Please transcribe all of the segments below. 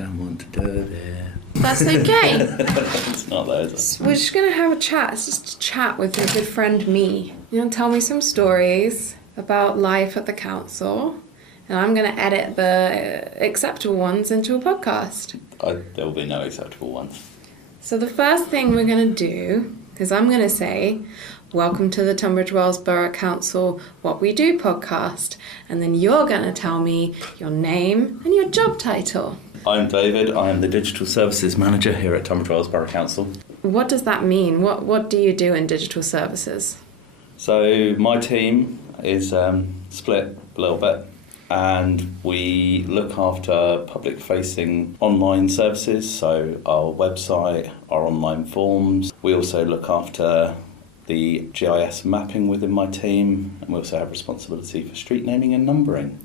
don't want to do it. That's okay. It's not there, is it? So we're just going to have a chat. It's just a chat with your good friend me. You're going to tell me some stories about life at the council, and I'm going to edit the acceptable ones into a podcast. There will be no acceptable ones. So the first thing we're going to do is I'm going to say, welcome to the Tunbridge Wells Borough Council What We Do podcast. And then you're going to tell me your name and your job title. I'm David. I am the Digital Services Manager here at Tunbridge Wells Borough Council. What does that mean? What do you do in digital services? So my team is split a little bit, and we look after public-facing online services, so our website, our online forms. We also look after the GIS mapping within my team, and we also have responsibility for street naming and numbering.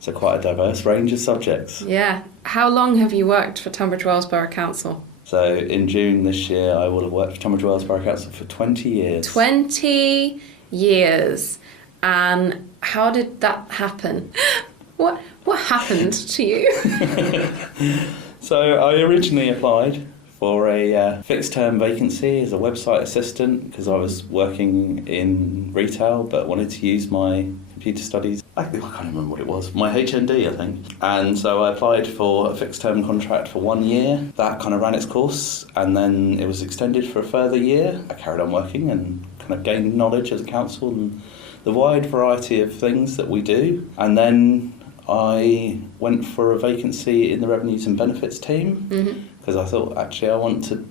So quite a diverse range of subjects. Yeah. How long have you worked for Tunbridge Wells Borough Council? So in June this year, I will have worked for Tunbridge Wells Borough Council for 20 years. 20 years. And how did that happen? What happened to you? So I originally applied for a fixed-term vacancy as a website assistant because I was working in retail but wanted to use my computer studies. I can't remember what it was. My HND, I think. And so I applied for a fixed-term contract for 1 year. That kind of ran its course, and then it was extended for a further year. I carried on working and kind of gained knowledge as a council and the wide variety of things that we do. And then I went for a vacancy in the Revenues and Benefits team because I thought, actually, I want to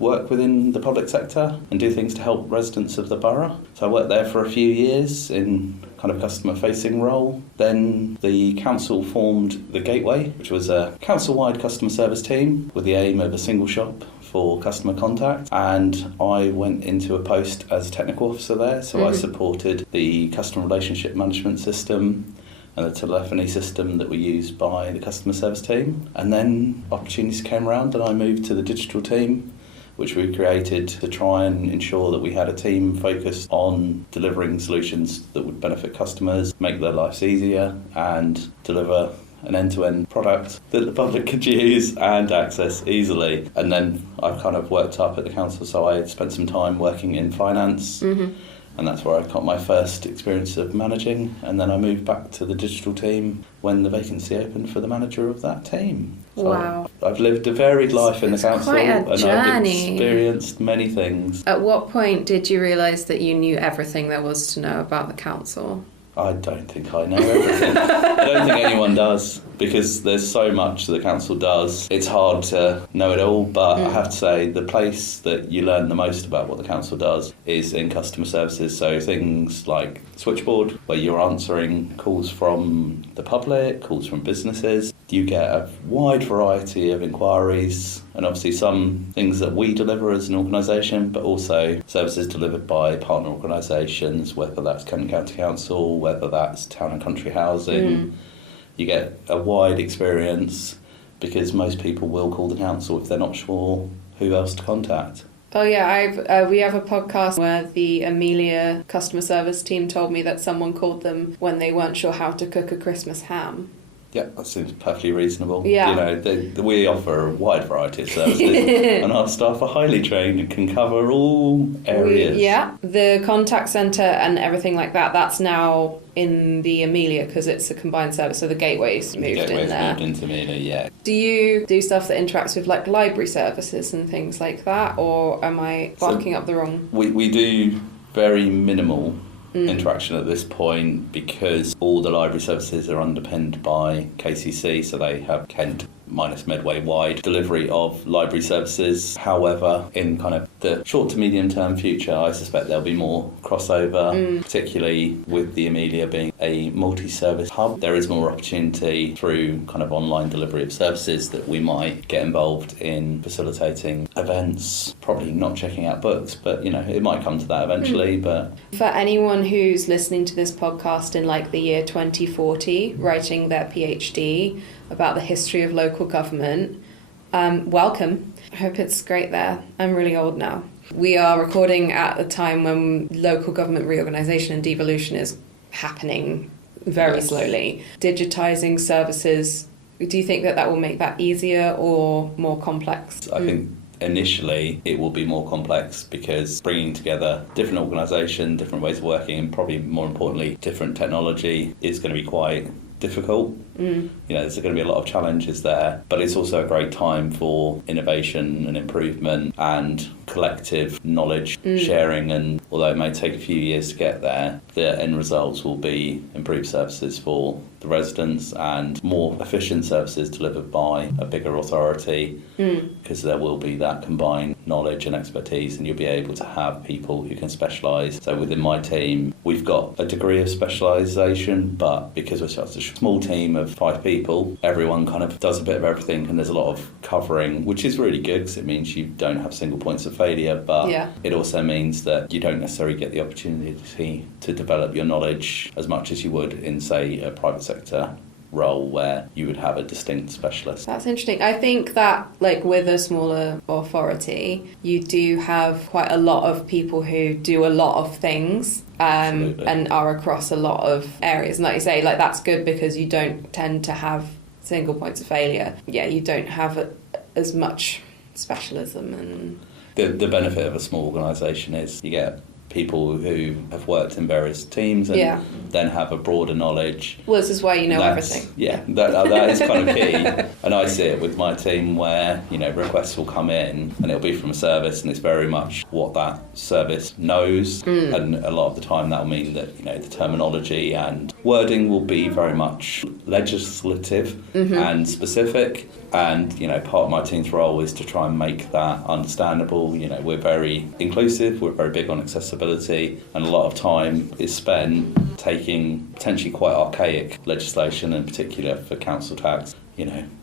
work within the public sector and do things to help residents of the borough. So I worked there for a few years in kind of customer-facing role. Then the council formed the Gateway, which was a council-wide customer service team with the aim of a single shop for customer contact, and I went into a post as technical officer there, so I supported the customer relationship management system and the telephony system that were used by the customer service team. And then opportunities came around and I moved to the digital team, which we created to try and ensure that we had a team focused on delivering solutions that would benefit customers, make their lives easier, and deliver an end-to-end product that the public could use and access easily. And then I've kind of worked up at the council, so I spent some time working in finance, and that's where I got my first experience of managing. And then I moved back to the digital team when the vacancy opened for the manager of that team. So wow. I've lived a varied life in the council, quite a and journey. I've experienced many things. At what point did you realise that you knew everything there was to know about the council? I don't think I know everything. I don't think anyone does, because there's so much the council does. It's hard to know it all, but I have to say the place that you learn the most about what the council does is in customer services. So things like switchboard, where you're answering calls from the public, calls from businesses. You get a wide variety of inquiries, and obviously some things that we deliver as an organisation, but also services delivered by partner organisations, whether that's Kent County Council, whether that's Town and Country Housing. You get a wide experience because most people will call the council if they're not sure who else to contact. Oh yeah, we have a podcast where the Amelia customer service team told me that someone called them when they weren't sure how to cook a Christmas ham. Yeah, that seems perfectly reasonable. Yeah. You know, we offer a wide variety of services and our staff are highly trained and can cover all areas. The contact centre and everything like that, that's now in the Amelia because it's a combined service, so the Gateway's moved in there. Moved into Amelia, yeah. Do you do stuff that interacts with like library services and things like that, or am I barking up the wrong? We do very minimal interaction at this point because all the library services are underpinned by KCC, so they have Kent minus Medway wide delivery of library services. However, in kind of the short to medium term future, I suspect there'll be more crossover, particularly with the Amelia being a multi-service hub. There is more opportunity through kind of online delivery of services that we might get involved in facilitating events, probably not checking out books, but you know, it might come to that eventually. But for anyone who's listening to this podcast in like the year 2040, writing their PhD about the history of local government, welcome. I hope it's great there. I'm really old now. We are recording at a time when local government reorganisation and devolution is happening very slowly. Digitising services Do you think that will make that easier or more complex? I think initially it will be more complex because bringing together different organisation, different ways of working, and probably more importantly different technology is going to be quite difficult. There's going to be a lot of challenges there, but it's also a great time for innovation and improvement and collective knowledge sharing. And although it may take a few years to get there, the end results will be improved services for the residents and more efficient services delivered by a bigger authority, because there will be that combined knowledge and expertise, and you'll be able to have people who can specialise. So within my team, we've got a degree of specialisation, but because we're such a small team of 5 people, everyone kind of does a bit of everything, and there's a lot of covering, which is really good because it means you don't have single points of failure, but it also means that you don't necessarily get the opportunity to develop your knowledge as much as you would in, say, a private sector role where you would have a distinct specialist. That's interesting. I think that, like, with a smaller authority, you do have quite a lot of people who do a lot of things and are across a lot of areas. And like you say, like, that's good because you don't tend to have single points of failure. Yeah, you don't have as much specialism. And the benefit of a small organisation is you get people who have worked in various teams and then have a broader knowledge. Well, this is why you know everything. Yeah, that is kind of key. And I see it with my team where, requests will come in and it'll be from a service, and it's very much what that service knows. And a lot of the time that'll mean that, the terminology and wording will be very much legislative and specific. And, part of my team's role is to try and make that understandable. We're very inclusive, we're very big on accessibility, and a lot of time is spent taking potentially quite archaic legislation, in particular for council tax.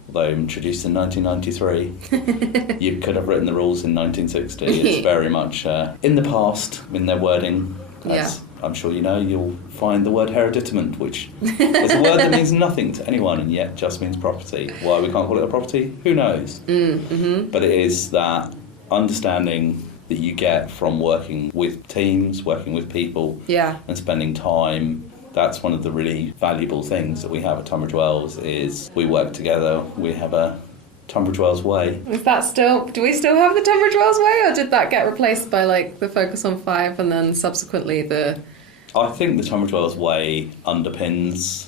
Although introduced in 1993, you could have written the rules in 1960. It's very much in the past in their wording. As I'm sure you'll find the word hereditament, which is a word that means nothing to anyone and yet just means property. Why we can't call it a property, who knows? But it is that understanding that you get from working with teams, working with people, and spending time. That's one of the really valuable things that we have at Tunbridge Wells is we work together. We have a Tunbridge Wells way. Is that still? Do we still have the Tunbridge Wells way, or did that get replaced by like the Focus on 5 and then subsequently the? I think the Tunbridge Wells way underpins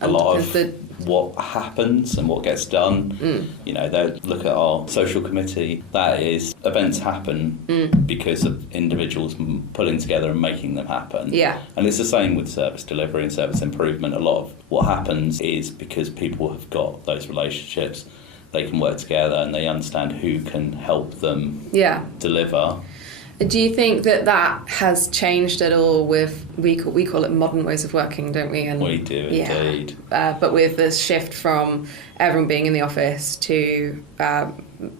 a lot of what happens and what gets done. They look at our social committee. That is, events happen because of individuals pulling together and making them happen. And it's the same with service delivery and service improvement. A lot of what happens is because people have got those relationships. They can work together and they understand who can help them deliver. Do you think that has changed at all with, we call it modern ways of working, don't we? And we do, indeed. But with this shift from everyone being in the office to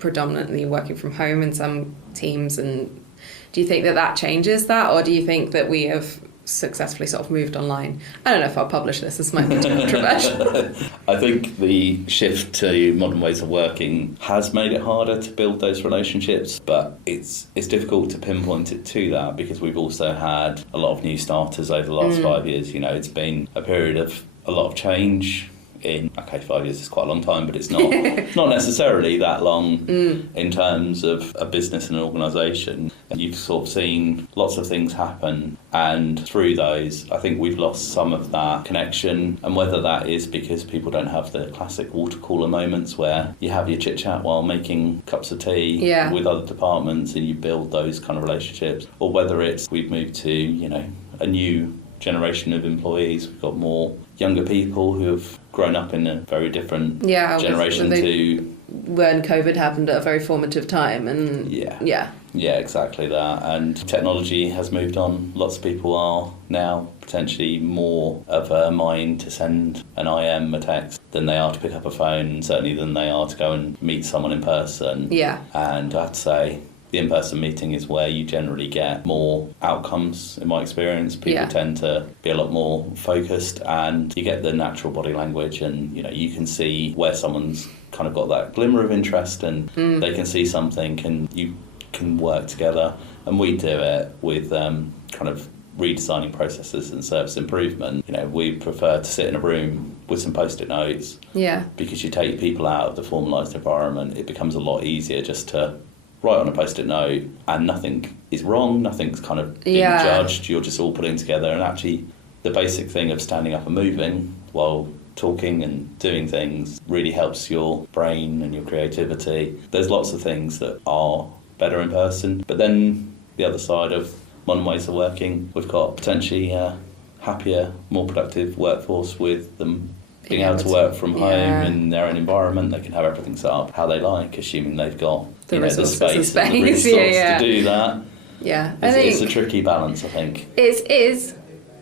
predominantly working from home in some teams, and do you think that changes that, or do you think that we have successfully sort of moved online? I don't know if I'll publish this might be controversial. I think the shift to modern ways of working has made it harder to build those relationships, but it's difficult to pinpoint it to that because we've also had a lot of new starters over the last 5 years. It's been a period of a lot of change. 5 years is quite a long time, but it's not necessarily that long in terms of a business and an organisation. You've sort of seen lots of things happen, and through those I think we've lost some of that connection, and whether that is because people don't have the classic water cooler moments where you have your chit chat while making cups of tea with other departments and you build those kind of relationships, or whether it's we've moved to a new generation of employees. We've got more younger people who have grown up in a very different generation to when COVID happened at a very formative time. And yeah, exactly that. And technology has moved on. Lots of people are now potentially more of a mind to send an IM, a text, than they are to pick up a phone, and certainly than they are to go and meet someone in person. And I'd say the in-person meeting is where you generally get more outcomes, in my experience. People tend to be a lot more focused, and you get the natural body language, and you can see where someone's kind of got that glimmer of interest, and they can see something, and you can work together. And we do it with kind of redesigning processes and service improvement, we prefer to sit in a room with some post-it notes. Yeah. Because you take people out of the formalised environment, it becomes a lot easier just to write on a post-it note, and nothing is wrong, nothing's kind of being judged, you're just all putting together. And actually the basic thing of standing up and moving while talking and doing things really helps your brain and your creativity. There's lots of things that are better in person, but then the other side of modern ways of working, we've got potentially a happier, more productive workforce with them being able to work from home in their own environment. They can have everything set up how they like, assuming they've got the space and the resource to do that. Yeah, it's a tricky balance, I think. It is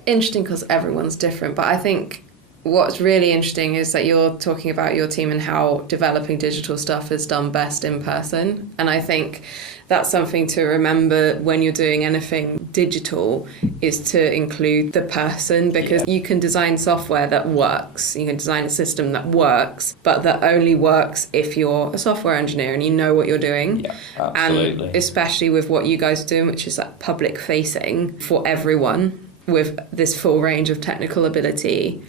interesting because everyone's different, but I think what's really interesting is that you're talking about your team and how developing digital stuff is done best in person. And I think that's something to remember when you're doing anything digital, is to include the person, because you can design software that works, you can design a system that works, but that only works if you're a software engineer and you know what you're doing. Yeah, absolutely. And especially with what you guys are doing, which is like public facing for everyone, with this full range of technical ability.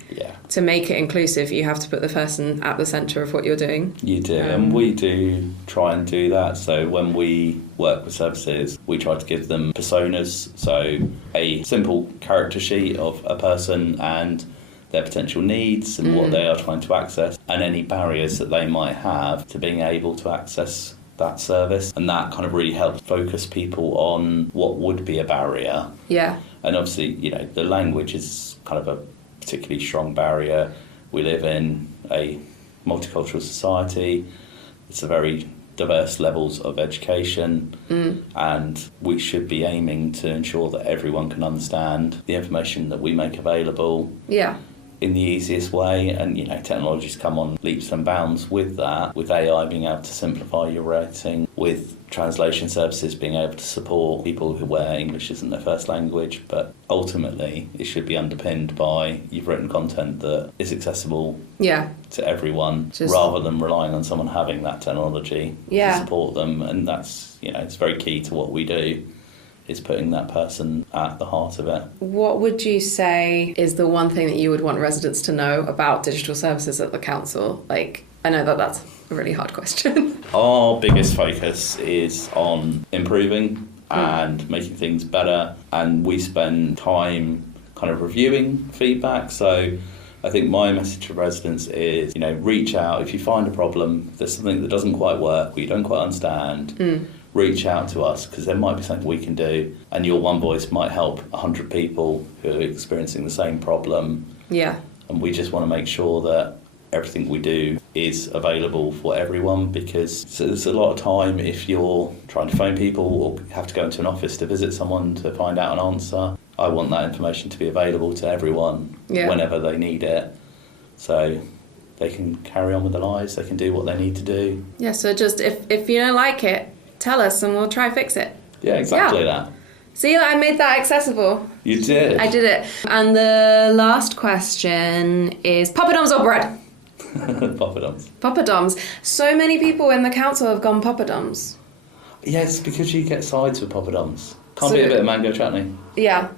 To make it inclusive, you have to put the person at the centre of what you're doing. You do, and we do try and do that. So when we work with services, we try to give them personas, so a simple character sheet of a person and their potential needs and what they are trying to access, and any barriers that they might have to being able to access that service. And that kind of really helps focus people on what would be a barrier. Yeah. And obviously, the language is kind of a particularly strong barrier. We live in a multicultural society. It's a very diverse levels of education, and we should be aiming to ensure that everyone can understand the information that we make available in the easiest way. And technology's come on leaps and bounds with that, with AI being able to simplify your writing, with translation services being able to support people where English isn't their first language. But ultimately it should be underpinned by you've written content that is accessible to everyone, rather than relying on someone having that technology to support them. And that's it's very key to what we do, is putting that person at the heart of it. What would you say is the one thing that you would want residents to know about digital services at the council? Like, I know that that's a really hard question. Our biggest focus is on improving and making things better, and we spend time kind of reviewing feedback. So I think my message to residents is, reach out if you find a problem, there's something that doesn't quite work or you don't quite understand. Reach out to us, because there might be something we can do, and your one voice might help 100 people who are experiencing the same problem. Yeah. And we just want to make sure that everything we do is available for everyone, because there's a lot of time if you're trying to phone people or have to go into an office to visit someone to find out an answer. I want that information to be available to everyone whenever they need it, so they can carry on with their lives, they can do what they need to do. Yeah, so just if you don't like it, tell us and we'll try fix it. Yeah, exactly that. See, I made that accessible. You did. I did it. And the last question is poppadoms or bread? Poppadoms. Poppadoms. So many people in the council have gone poppadoms. Yes, because you get sides with poppadoms. Can't be a bit of mango chutney. Yeah.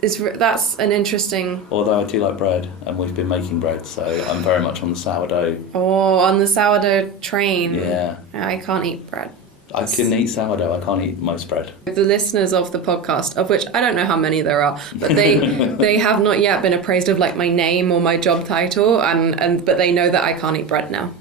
That's an interesting... Although I do like bread, and we've been making bread, so I'm very much on the sourdough. Oh, on the sourdough train. Yeah. I can't eat bread. I can eat sourdough, I can't eat most bread. The listeners of the podcast, of which I don't know how many there are, but they have not yet been appraised of like my name or my job title, but they know that I can't eat bread now.